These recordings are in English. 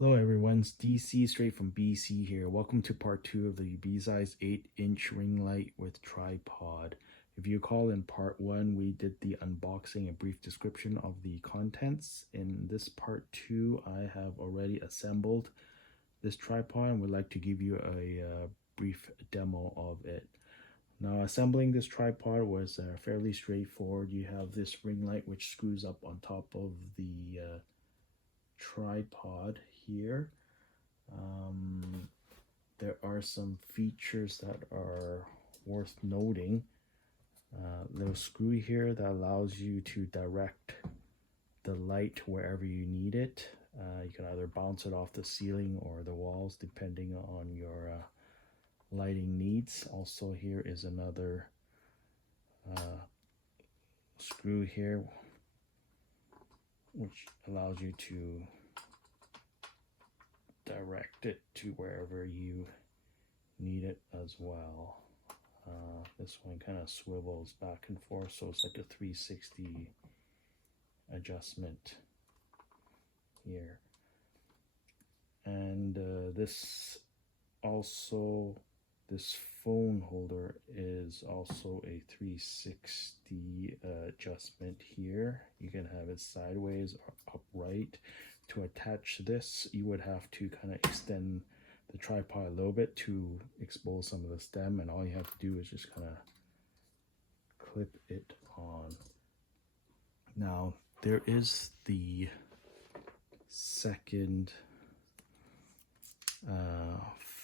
Hello everyone, it's DC straight from BC here. Welcome to part 2 of the Ubeesize 8-inch ring light with tripod. If you recall, in part 1 we did the unboxing and brief description of the contents. In this part 2 I have already assembled this tripod and would like to give you a brief demo of it. Now, assembling this tripod was fairly straightforward. You have this ring light which screws up on top of the tripod here. There are some features that are worth noting. There's a screw here that allows you to direct the light wherever you need it. You can either bounce it off the ceiling or the walls depending on your lighting needs. Also, here is another screw here which allows you to direct it to wherever you need it as well. This one kind of swivels back and forth, so it's like a 360 adjustment here. And this phone holder is also a 360 adjustment here. You can have it sideways or upright. To attach this, you would have to kind of extend the tripod a little bit to expose some of the stem, and all you have to do is just kind of clip it on. Now, there is the second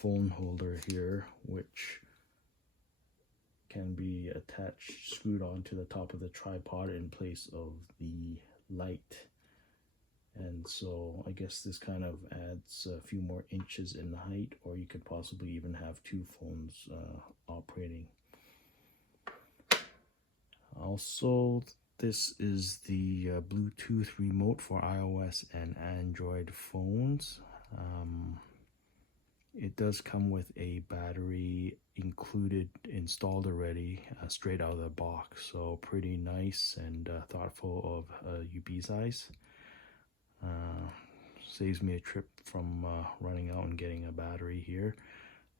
phone holder here, which can be attached, screwed onto the top of the tripod in place of the light. And so I guess this kind of adds a few more inches in height, or you could possibly even have two phones operating. Also, this is the Bluetooth remote for iOS and Android phones. It does come with a battery installed already, straight out of the box. So pretty nice and thoughtful of Ubeesize. Saves me a trip from running out and getting a battery here.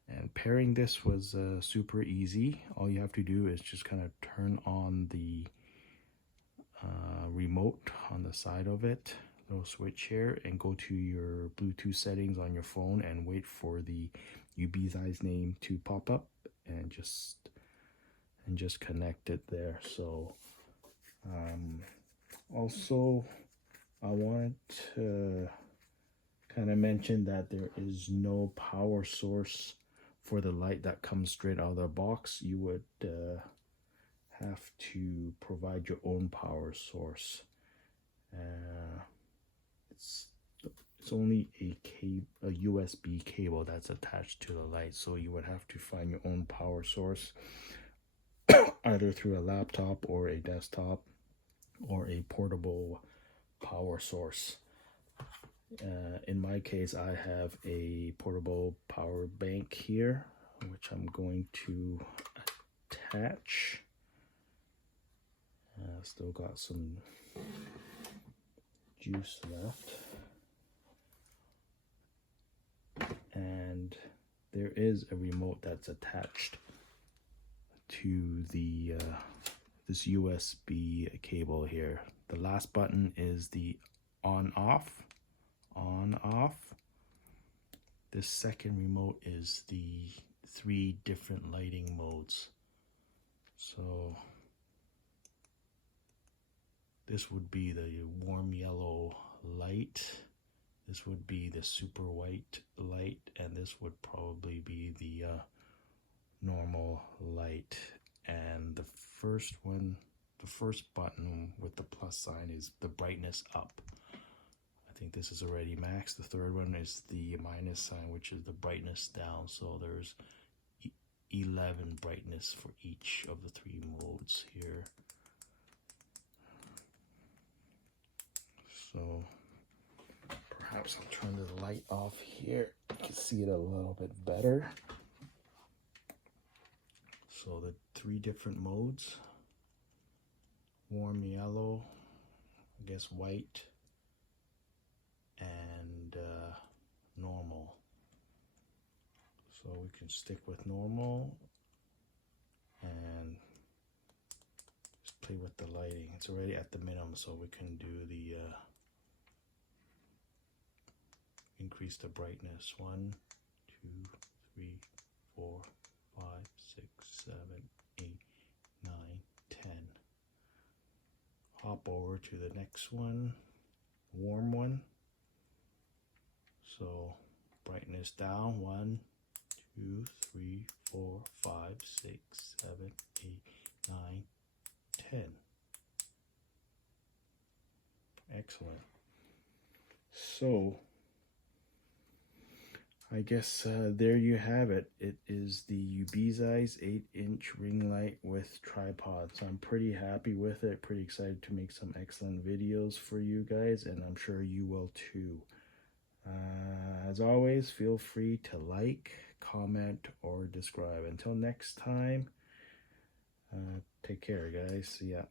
And pairing this was super easy. All you have to do is just kind of turn on the remote on the side of it, little switch here, and go to your Bluetooth settings on your phone and wait for the Ubeesize name to pop up, and just connect it there. So also I wanted to kind of mention that there is no power source for the light that comes straight out of the box. You would have to provide your own power source. It's only a USB cable that's attached to the light, so you would have to find your own power source either through a laptop or a desktop or a portable power source. In my case, I have a portable power bank here, which I'm going to attach. Still got some juice left. And there is a remote that's attached to the this USB cable here. The last button is the on off. This second remote is the 3 different lighting modes. So this would be the warm yellow light, this would be the super white light, and this would probably be the normal light. And the first button with the plus sign is the brightness up. I think this is already max. The third one is the minus sign, which is the brightness down. So there's 11 brightness for each of the 3 modes here. So perhaps I'll turn the light off here. You can see it a little bit better. So the 3 different modes: warm yellow, I guess white, and So we can stick with normal and just play with the lighting. It's already at the minimum, so we can do the increase the brightness. 1, 2, 3, 4, 5, 6, 7, 8, 9, 10. Hop over to the next one, warm one. So brightness down, 1, 2, 3, 4, 5, 6, 7, 8, 9, 10. Excellent. So I guess there you have it. It is the Ubeesize 8-inch ring light with tripod. So I'm pretty happy with it. Pretty excited to make some excellent videos for you guys, and I'm sure you will too. As always, feel free to like, comment, or subscribe. Until next time, take care, guys. See ya.